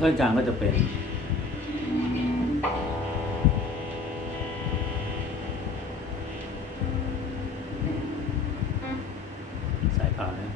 ส้อยจางก็จะเป็น สายผ่าวนะ